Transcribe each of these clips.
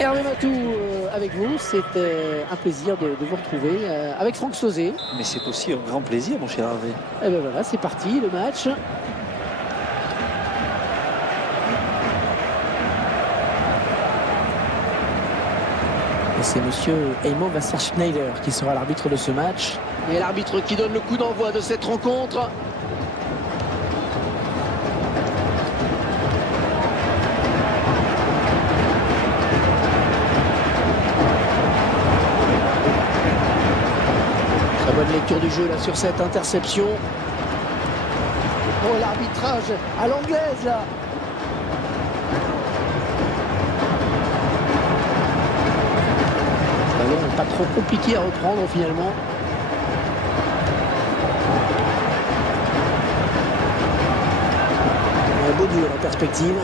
Hervé Matou avec vous, c'était un plaisir de vous retrouver avec Franck Sauzet. Mais c'est aussi un grand plaisir, mon cher Hervé. Et ben voilà, c'est parti, le match. Et c'est monsieur Heimo Wasserschneider qui sera l'arbitre de ce match. Et l'arbitre qui donne le coup d'envoi de cette rencontre. Très bonne lecture du jeu là sur cette interception. Oh, l'arbitrage à l'anglaise là. Ce ballon n'est pas trop compliqué à reprendre finalement. Un beau duel en perspective.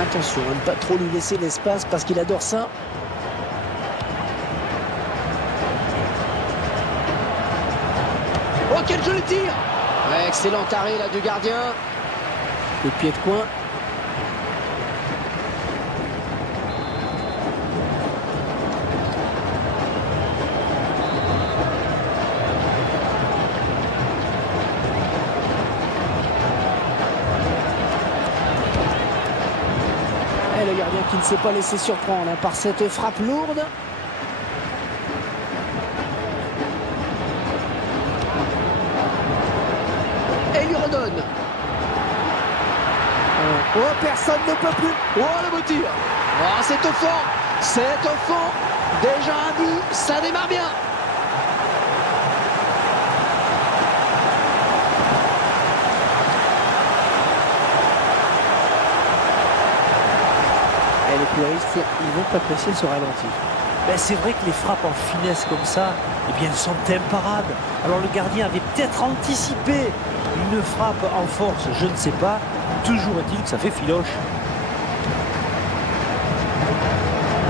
Attention à ne pas trop lui laisser l'espace parce qu'il adore ça. Oh, quel joli tir! Ouais, excellent arrêt là du gardien. Le pied de coin. Et le gardien qui ne s'est pas laissé surprendre par cette frappe lourde. Et il lui redonne. Oh, personne ne peut plus. Oh, le beau tir. Oh, c'est au fond. C'est au fond. Déjà un but, ça démarre bien. Et les puristes, ils vont apprécier ce ralenti. Ben, c'est vrai que les frappes en finesse comme ça, eh bien, elles sont imparables. Alors le gardien avait peut-être anticipé une frappe en force, je ne sais pas. Toujours est-il que ça fait filoche.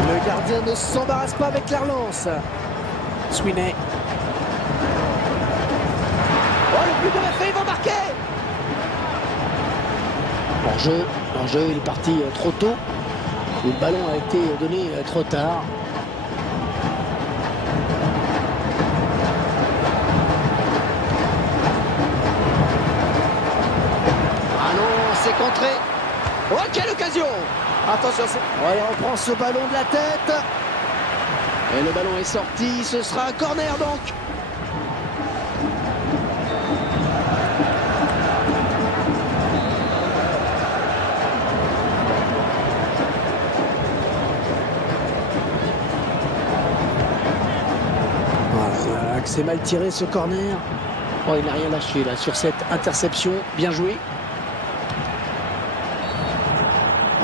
Le gardien ne s'embarrasse pas avec la relance. Sweeney. Oh, le but de la fait, il va marquer. Hors-jeu, il est parti trop tôt. Le ballon a été donné trop tard. Ah non, c'est contré. Oh, quelle occasion! Attention, oh, il reprend ce ballon de la tête. Et le ballon est sorti, ce sera un corner donc. Voilà, c'est mal tiré ce corner. Oh, il n'a rien lâché là sur cette interception. Bien joué.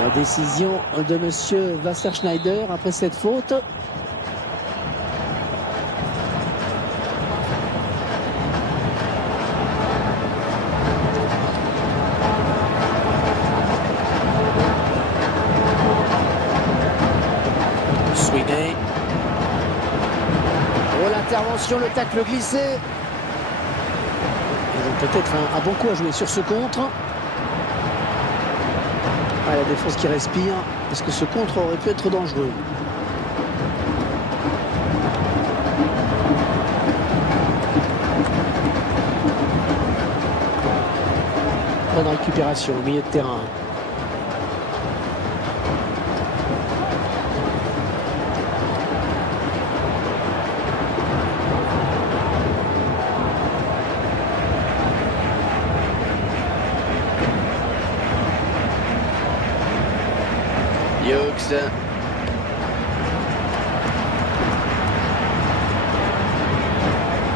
La décision de monsieur Wasserschneider après cette faute. Sweeney. Oh, l'intervention, le tacle glissé. Ils ont peut-être un bon coup à jouer sur ce contre. Ah, la défense qui respire, parce que ce contre aurait pu être dangereux. Bonne récupération au milieu de terrain. Hughes.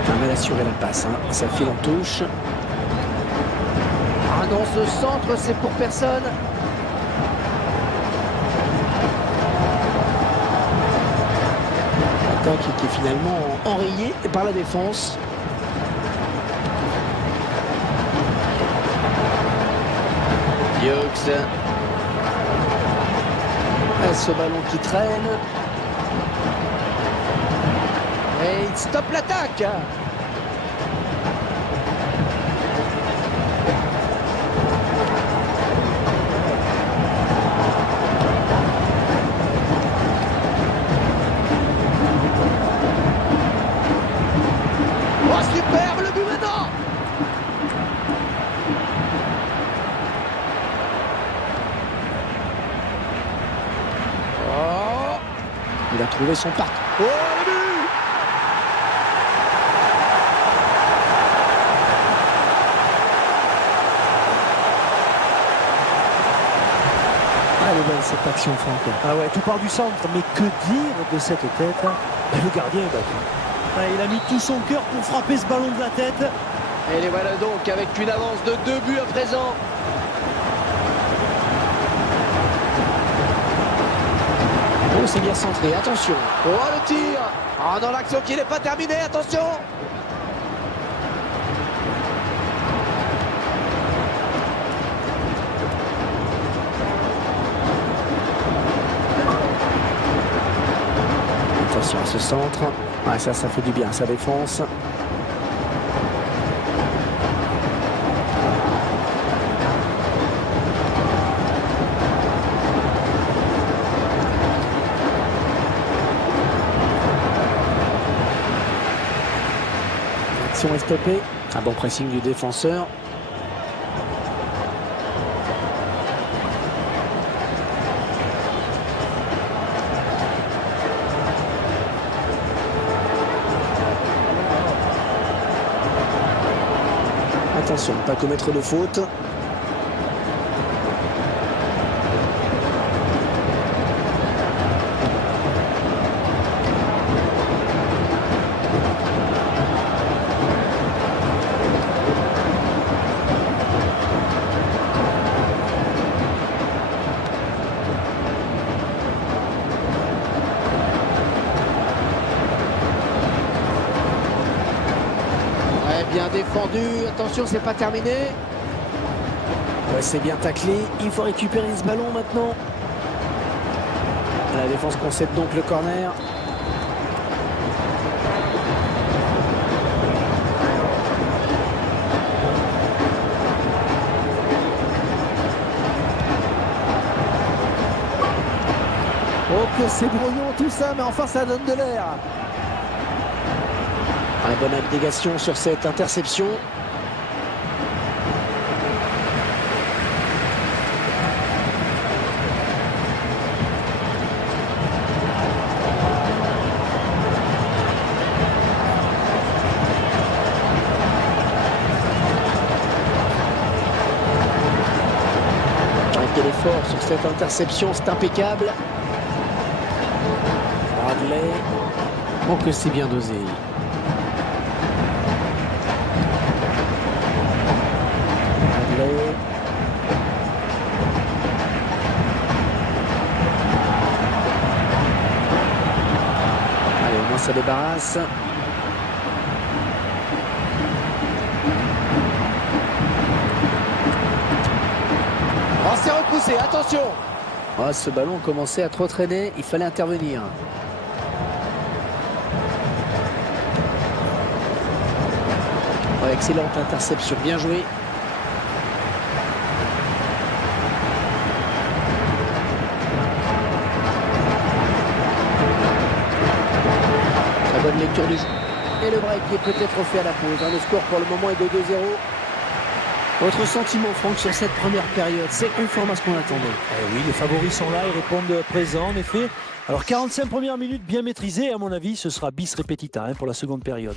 Un mal assuré la passe, hein. Ça file en touche. Ah non, ce centre, c'est pour personne. L'attaque qui est finalement enrayée par la défense. Hughes. Ce ballon qui traîne. Et il stoppe l'attaque. Oh, superbe le but maintenant. Oh, il a trouvé son parc. Oh, le but. Elle est belle cette action, Franck. Ah ouais, tout part du centre, mais que dire de cette tête? Le gardien est battu. Ouais, il a mis tout son cœur pour frapper ce ballon de la tête. Et les voilà donc avec une avance de 2 buts à présent. Oh, c'est bien centré, attention. Oh, le tir. Ah, dans l'action qui n'est pas terminée, attention. Attention à ce centre. Ah, ça fait du bien, sa défense. L'action est stoppée. Un bon pressing du défenseur. Attention, ne pas commettre de faute. Bien défendu, attention, c'est pas terminé. Ouais, c'est bien taclé, il faut récupérer ce ballon maintenant. La défense concède donc le corner. Oh que c'est brouillon tout ça, mais enfin ça donne de l'air. Bonne abnégation sur cette interception. Quel effort sur cette interception, c'est impeccable. Bradley. Oh que c'est bien dosé. Allez, au moins ça débarrasse. Oh, c'est repoussé, attention. Oh, ce ballon commençait à trop traîner, il fallait intervenir. Oh, excellente interception, bien joué. Bonne lecture du jeu. Et le break qui est peut-être fait à la pause. Le score pour le moment est de 2-0. Votre sentiment, Franck, sur cette première période, c'est conforme à ce qu'on attendait? Oui, les favoris sont là, ils répondent présent, en effet. Alors 45 premières minutes bien maîtrisées, à mon avis, ce sera bis repetita pour la seconde période.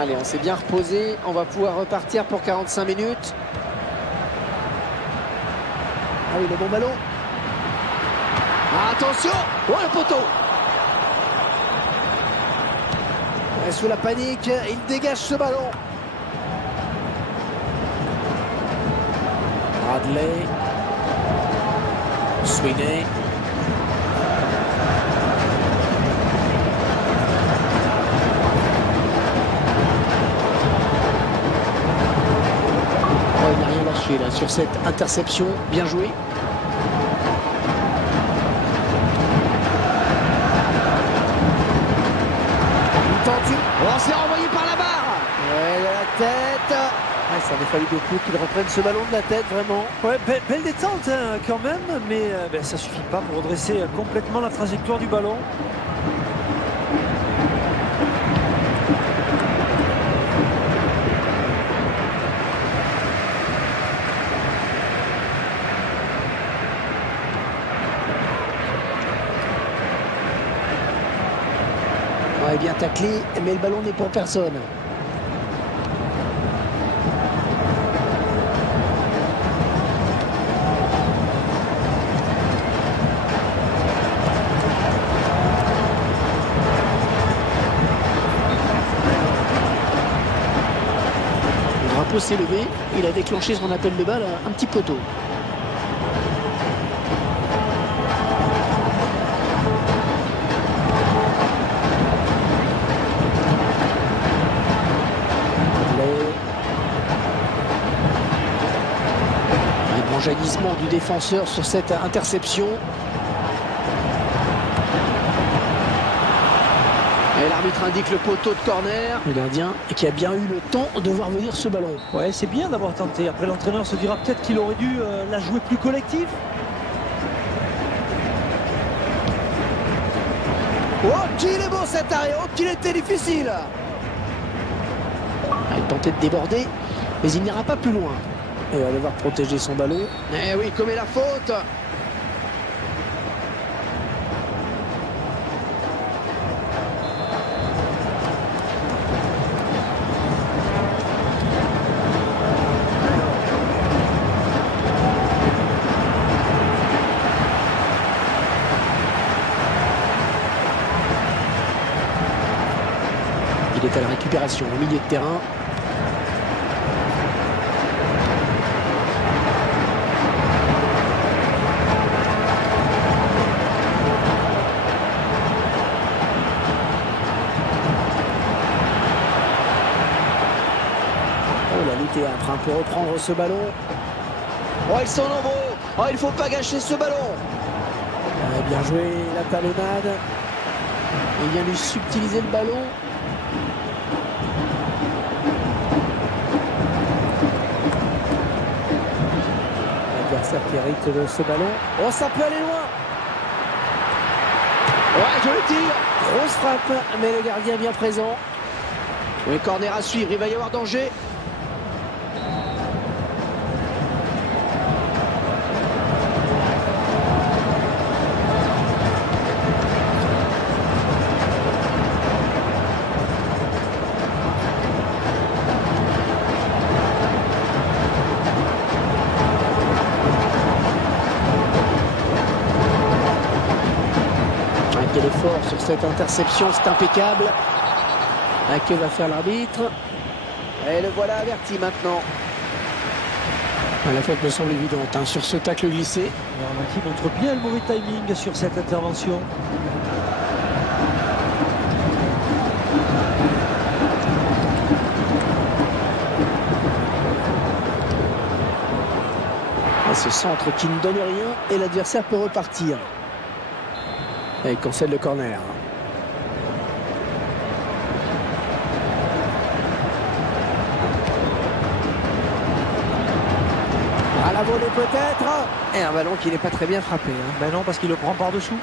Allez, on s'est bien reposé. On va pouvoir repartir pour 45 minutes. oui, le bon ballon. Attention. Oh, le poteau. Et sous la panique, il dégage ce ballon. Bradley. Sweeney. Oh, il n'a rien lâché là sur cette interception. Bien joué. Il tente une... Oh, c'est renvoyé par la barre. Ouais, de la tête. Ah, ça avait fallu beaucoup qu'il reprenne ce ballon de la tête, vraiment. Ouais, belle détente hein, quand même, mais ça suffit pas pour redresser complètement la trajectoire du ballon. Ouais, bien taclé, mais le ballon n'est pour personne. Le drapeau s'est levé, il a déclenché ce qu'on appelle de balle un petit poteau. Jaillissement du défenseur sur cette interception. Et l'arbitre indique le poteau de corner. Le gardien qui a bien eu le temps de voir venir ce ballon. Ouais, c'est bien d'avoir tenté. Après, l'entraîneur se dira peut-être qu'il aurait dû la jouer plus collective. Oh, qu'il est beau cet arrêt. Oh, qu'il était difficile. Il tentait de déborder, mais il n'ira pas plus loin. Et il va devoir protéger son ballon. Eh oui, commet la faute. Il est à la récupération au milieu de terrain. Théâtre pour reprendre ce ballon. Oh, ils sont nombreux. Oh, il ne faut pas gâcher ce ballon. Bien joué, la talonnade. Il vient lui subtiliser le ballon. L'adversaire qui hérite de ce ballon. Oh, ça peut aller loin. Ouais, je le tire. Grosse frappe, mais le gardien bien présent. Oui, corner à suivre, il va y avoir danger. Quel effort sur cette interception, c'est impeccable. Que va faire l'arbitre? Et le voilà averti maintenant. La faute me semble évidente hein, sur ce tacle glissé. Qui montre bien le mauvais timing sur cette intervention. Et ce centre qui ne donne rien et l'adversaire peut repartir. Et il concède le corner. À la volée peut-être. Et un ballon qui n'est pas très bien frappé. Ben non, parce qu'il le prend par-dessous.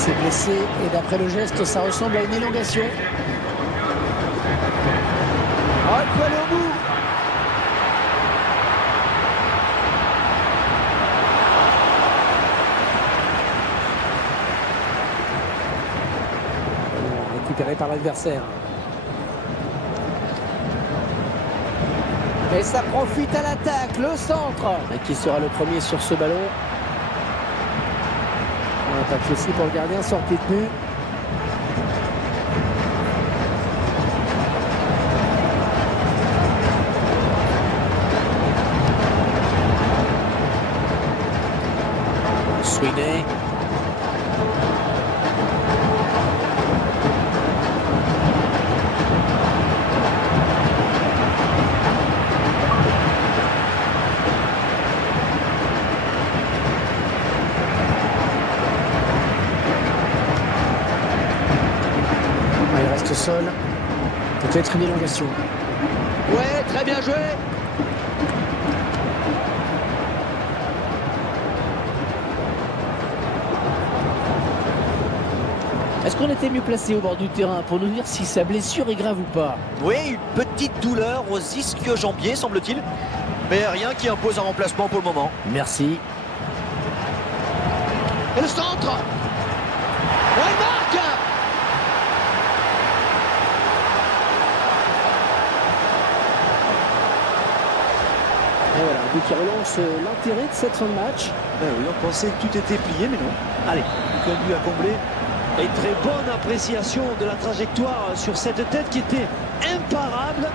s'est blessé et d'après le geste, ça ressemble à une élongation. Oh, il peut aller au bout. Récupéré par l'adversaire. Et ça profite à l'attaque, le centre. Et qui sera le premier sur ce ballon? Pas de souci pour le gardien, sortie de but. Sweeney. Il reste seul. Peut-être une élongation. Ouais, très bien joué. Est-ce qu'on était mieux placé au bord du terrain pour nous dire si sa blessure est grave ou pas? Oui, une petite douleur aux ischio-jambiers, semble-t-il. Mais rien qui impose un remplacement pour le moment. Merci. Et le centre. Ouais, il marque. Et voilà, un but qui relance l'intérêt de cette fin de match. Oui, on pensait que tout était plié, mais non. Allez, un but à combler. Et très bonne appréciation de la trajectoire sur cette tête qui était imparable.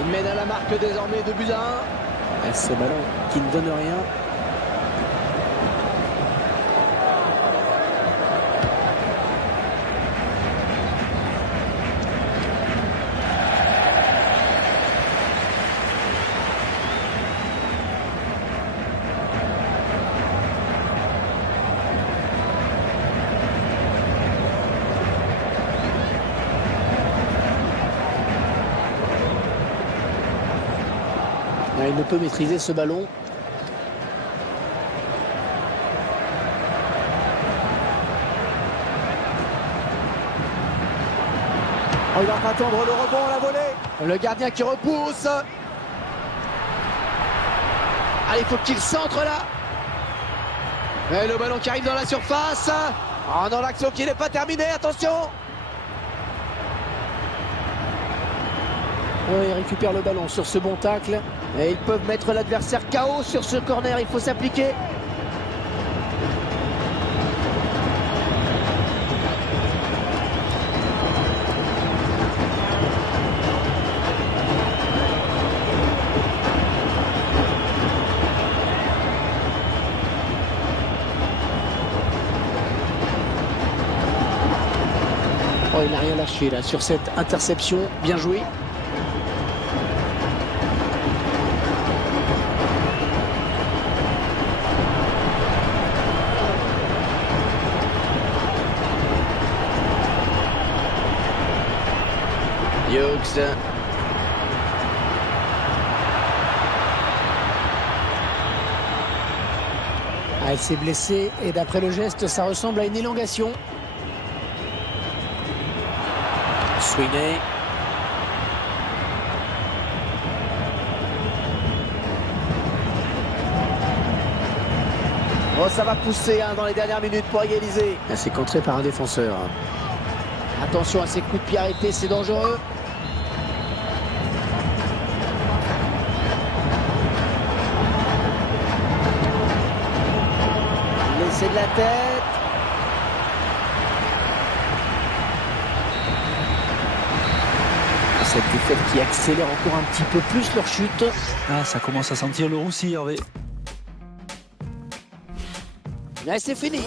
Il mène à la marque désormais 2-1. Et ce ballon qui ne donne rien. Il ne peut maîtriser ce ballon. Oh, il va pas attendre le rebond, la volée. Le gardien qui repousse. Allez, il faut qu'il centre là. Et le ballon qui arrive dans la surface. Oh non, l'action qui n'est pas terminée, attention. Oui, il récupère le ballon sur ce bon tacle. Et ils peuvent mettre l'adversaire KO sur ce corner, il faut s'appliquer. Oh, il n'a rien lâché là sur cette interception, bien joué. Hughes. Ah, il s'est blessé et d'après le geste, ça ressemble à une élongation. Sweeney. Oh, ça va pousser dans les dernières minutes pour égaliser. Ah, c'est contré par un défenseur. Attention à ces coups de pied arrêtés, c'est dangereux. Laissez de la tête. Cette défaite qui accélère encore un petit peu plus leur chute. Ah, ça commence à sentir le roussi, Hervé. Là, c'est fini.